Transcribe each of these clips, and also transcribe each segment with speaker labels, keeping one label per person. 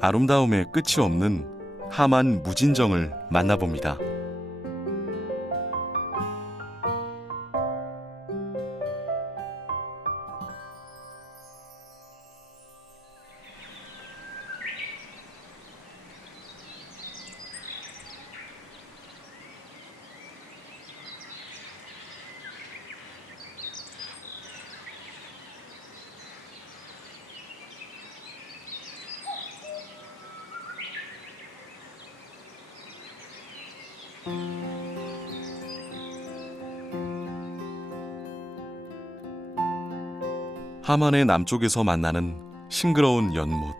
Speaker 1: 아름다움의 끝이 없는 하만 무진정을 만나봅니다. 하만의 남쪽에서 만나는 싱그러운 연못.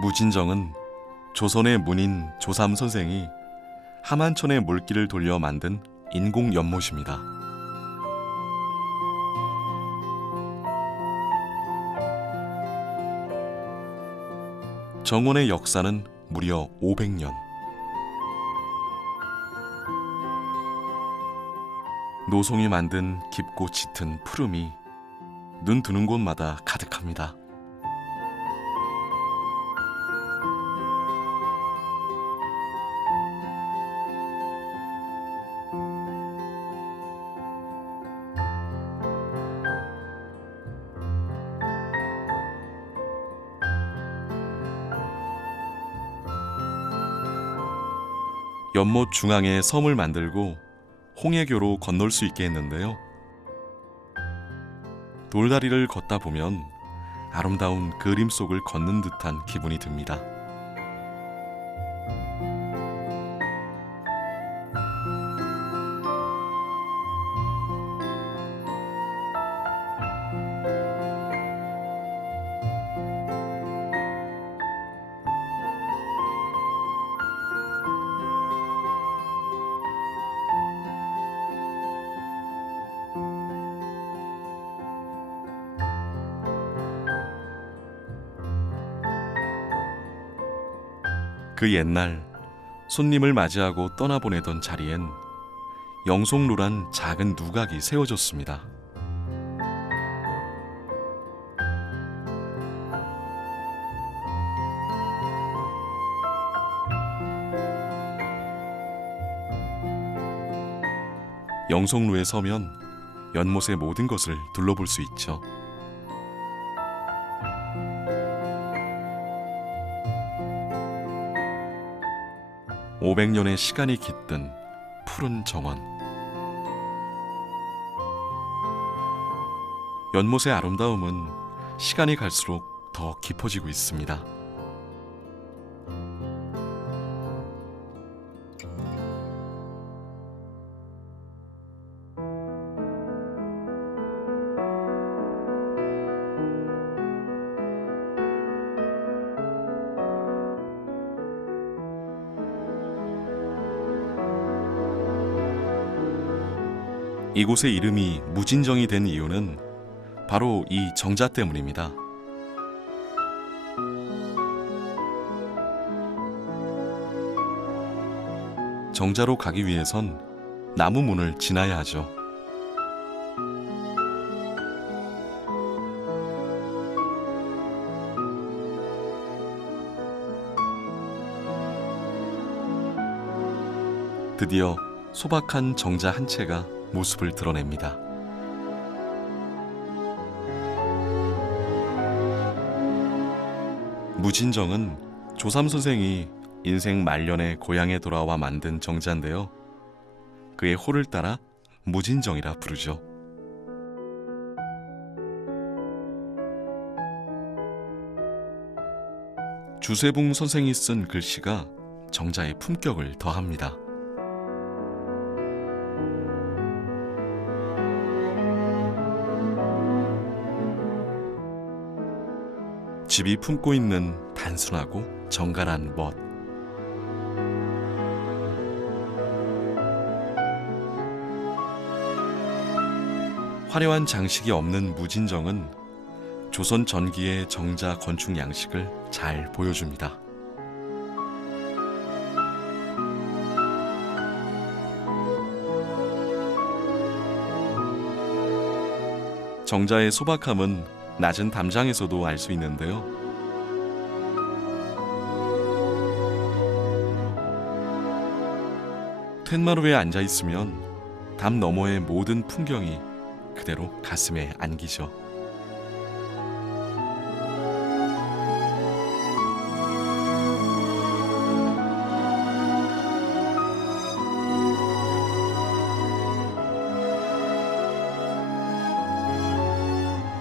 Speaker 1: 무진정은 조선의 문인 조삼 선생이 하만천의 물길을 돌려 만든 인공 연못입니다. 정원의 역사는 무려 500년. 노송이 만든 깊고 짙은 푸름이 눈 드는 곳마다 가득합니다. 연못 중앙에 섬을 만들고 홍해교로 건널 수 있게 했는데요. 돌다리를 걷다 보면 아름다운 그림 속을 걷는 듯한 기분이 듭니다. 그 옛날 손님을 맞이하고 떠나보내던 자리엔 영송루란 작은 누각이 세워졌습니다. 영송루에 서면 연못의 모든 것을 둘러볼 수 있죠. 오백 년의 시간이 깃든 푸른 정원. 연못의 아름다움은 시간이 갈수록 더 깊어지고 있습니다. 이곳의 이름이 무진정이 된 이유는 바로 이 정자 때문입니다. 정자로 가기 위해선 나무 문을 지나야 하죠. 드디어 소박한 정자 한 채가 모습을 드러냅니다. 무진정은 조삼 선생이 인생 말년에 고향에 돌아와 만든 정자인데요. 그의 호를 따라 무진정이라 부르죠. 주세붕 선생이 쓴 글씨가 정자의 품격을 더합니다. 집이 품고 있는 단순하고 정갈한 멋. 화려한 장식이 없는 무진정은 조선 전기의 정자 건축 양식을 잘 보여줍니다. 정자의 소박함은 낮은 담장에서도 알 수 있는데요. 툇마루에 앉아 있으면 담 너머의 모든 풍경이 그대로 가슴에 안기죠.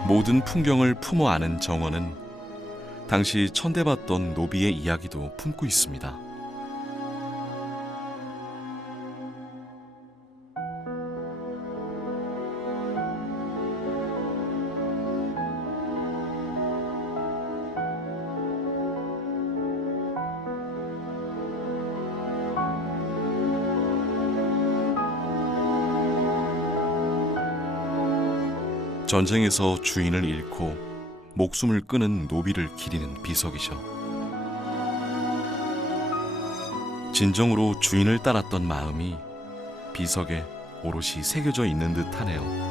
Speaker 1: 모든 풍경을 품어 안은 정원은 당시 천대받던 노비의 이야기도 품고 있습니다. 전쟁에서 주인을 잃고 목숨을 끊은 노비를 기리는 비석이죠. 진정으로 주인을 따랐던 마음이 비석에 오롯이 새겨져 있는 듯하네요.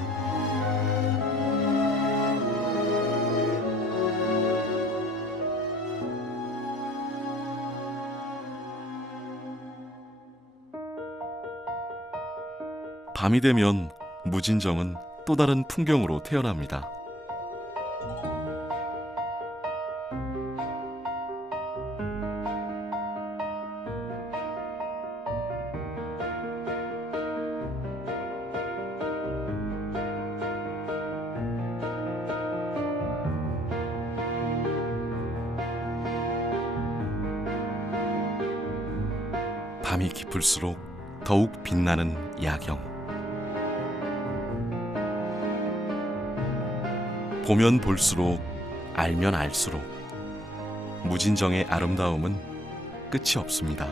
Speaker 1: 밤이 되면 무진정은 또 다른 풍경으로 태어납니다. 밤이 깊을수록 더욱 빛나는 야경. 보면 볼수록 알면 알수록 무진정의 아름다움은 끝이 없습니다.